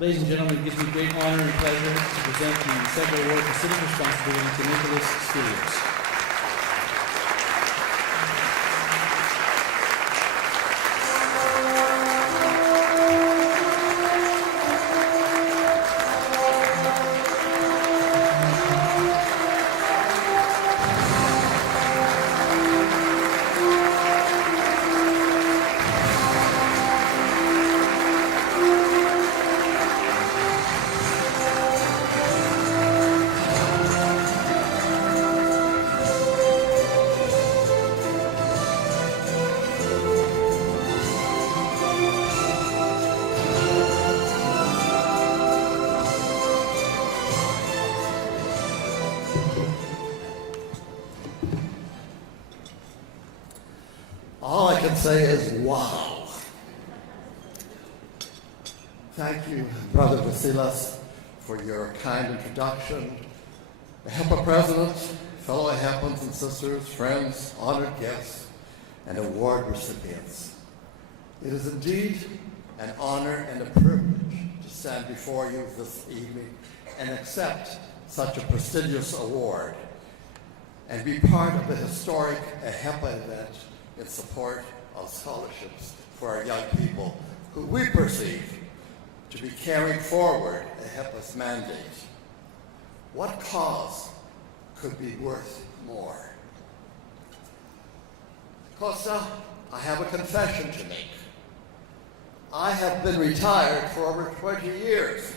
Ladies and gentlemen, it gives me great honor and pleasure to present the CEGA Award for Civic Responsibility to Nicholas Spillios. All I can say is, wow. Thank you, Brother Spillios, for your kind introduction. The HEPA President, fellow HEPAns and sisters, friends, honored guests, and award recipients. It is indeed an honor and a privilege to stand before you this evening and accept such a prestigious award and be part of the historic HEPA event in support of scholarships for our young people who we perceive to be carrying forward HEPA's mandate. What cause could be worth more? Costa, I have a confession to make. I have been retired for over 20 years.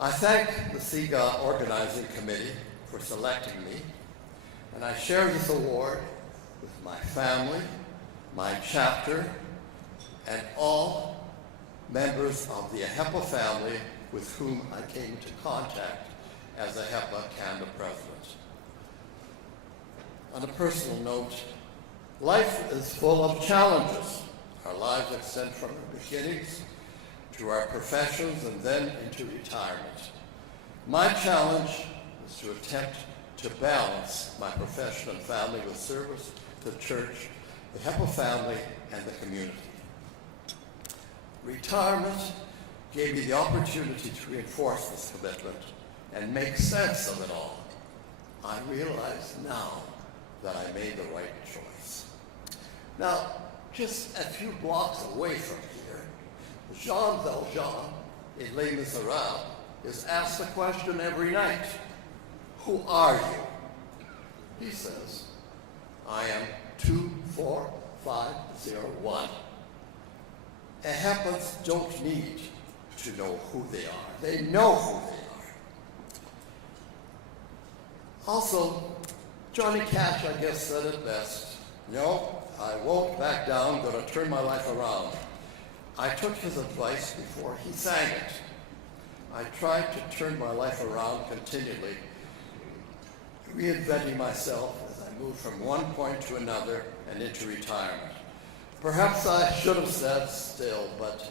I thank the CEGA organizing committee for selecting me, and I share this award with my family, my chapter, and all members of the HEPA family with whom I came into contact as a HEPA Canada president. On a personal note, life is full of challenges. Our lives extend from our beginnings to our professions and then into retirement. My challenge is to attempt to balance my profession and family with service to the church, the HEPA family, and the community. Retirement gave me the opportunity to reinforce this commitment and make sense of it all. I realize now that I made the right choice. Now, just a few blocks away from here, Jean Valjean in Les Miserables is asked the question every night, "Who are you?" He says, "I am 24501. HEPAs don't need to know who they are. They know who they are. Also, Johnny Cash, I guess, said it best. No, I won't back down, gonna turn my life around. I took his advice before he sang it. I tried to turn my life around continually, reinventing myself as I moved from one point to another and into retirement. Perhaps I should have said still, but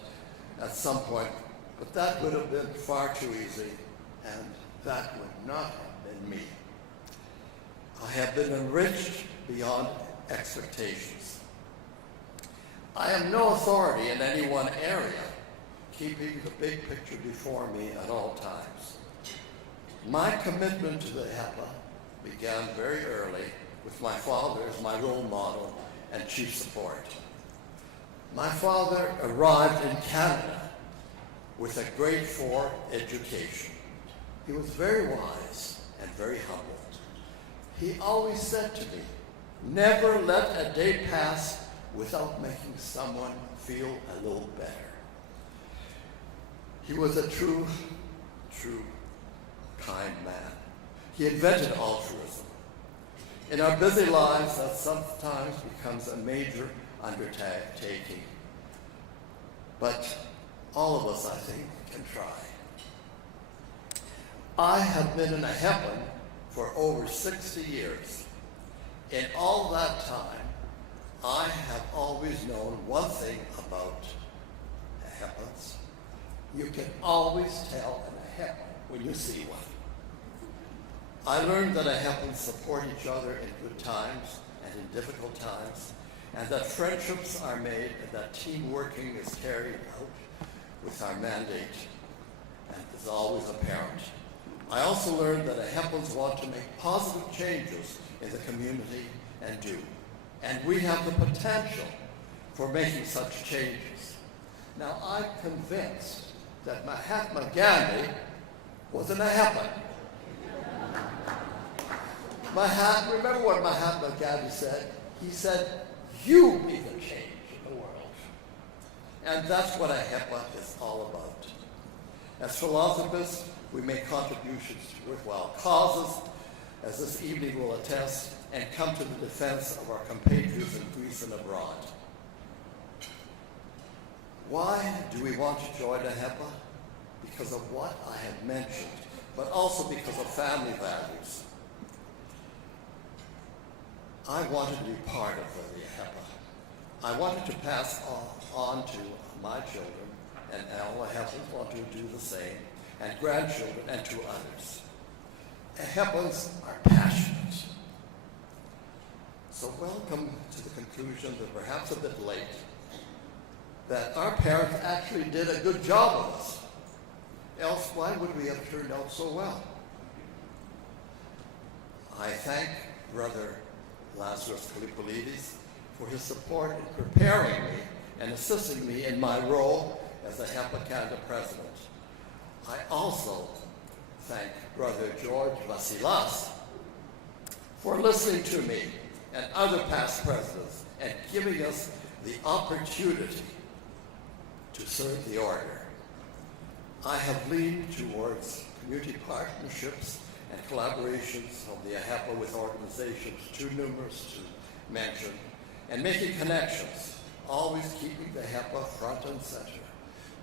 at some point, but that would have been far too easy, and that would not have been me. I have been enriched beyond expectations. I am no authority in any one area, keeping the big picture before me at all times. My commitment to the HEPA began very early with my father as my role model and chief support. My father arrived in Canada with a grade 4 education. He was very wise and very humbled. He always said to me, "Never let a day pass without making someone feel a little better." He was a true, kind man. He invented altruism. In our busy lives, that sometimes becomes a major undertaking. But all of us, I think, can try. I have been in a HEPA for over 60 years. In all that time, I have always known one thing about HEPAs. You can always tell a HEPA when you see one. I learned that HEPAs support each other in good times and in difficult times, and that friendships are made and that team working is carried out with our mandate and is always apparent. I also learned that AHEPAs want to make positive changes in the community and do. And we have the potential for making such changes. Now, I'm convinced that Mahatma Gandhi was an AHEPA. Remember what Mahatma Gandhi said? He said, "You be the change in the world." And that's what AHEPA is all about. As philanthropists, we make contributions to worthwhile causes, as this evening will attest, and come to the defense of our compatriots in Greece and abroad. Why do we want to join AHEPA? Because of what I have mentioned, but also because of family values. I wanted to be part of the AHEPA. I wanted to pass on to my children, and all AHEPAs want to do the same, and grandchildren, and to others. AHEPAs are passionate. So welcome to the conclusion that perhaps a bit late, that our parents actually did a good job of us. Else, why would we have turned out so well? I thank Brother Lazarus Kalipoulides for his support in preparing me and assisting me in my role as the AHEPA Canada President. I also thank Brother George Vasilas for listening to me and other past presidents and giving us the opportunity to serve the order. I have leaned towards community partnerships and collaborations of the AHEPA with organizations too numerous to mention, and making connections, always keeping the AHEPA front and center,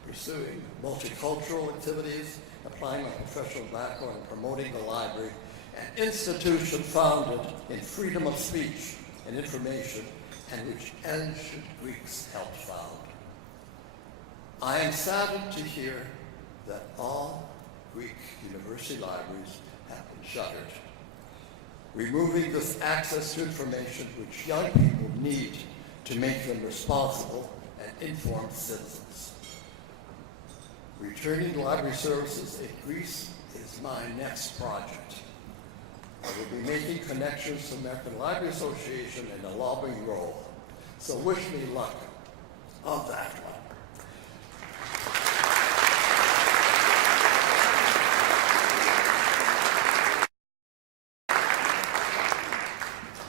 pursuing multicultural activities, applying my professional background, and promoting the library, an institution founded in freedom of speech and information, and which ancient Greeks helped found. I am saddened to hear that all Greek university libraries have been shuttered, removing this access to information which young people need to make them responsible and informed citizens. Returning library services in Greece is my next project. I will be making connections to the American Library Association in a lobbying role. So wish me luck on that one.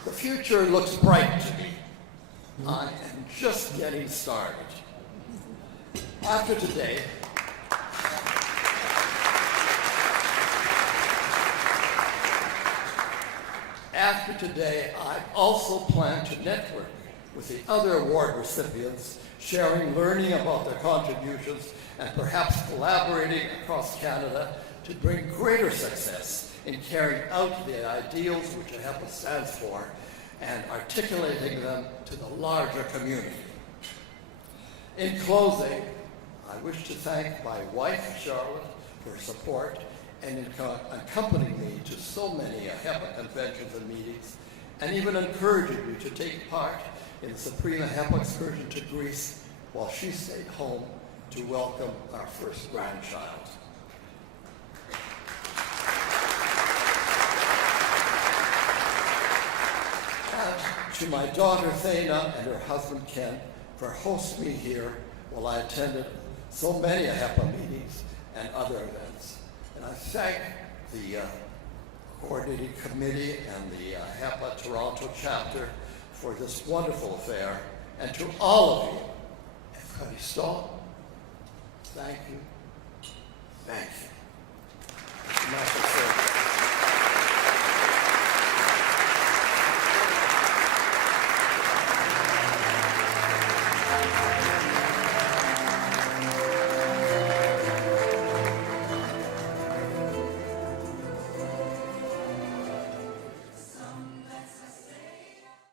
The future looks bright to me. I am just getting started. After today, I also plan to network with the other award recipients, sharing learning about their contributions and perhaps collaborating across Canada to bring greater success in carrying out the ideals which AHEPA stands for and articulating them to the larger community. In closing, I wish to thank my wife, Charlotte, for her support and accompanying me to so many AHEPA conventions and meetings, and even encouraging me to take part in the Supreme AHEPA excursion to Greece while she stayed home to welcome our first grandchild. And to my daughter Thana and her husband Ken for hosting me here while I attended so many AHEPA meetings and other events. And I thank the coordinating committee and the AHEPA Toronto chapter for this wonderful affair. And to all of you, Efkaristo, thank you, thank you.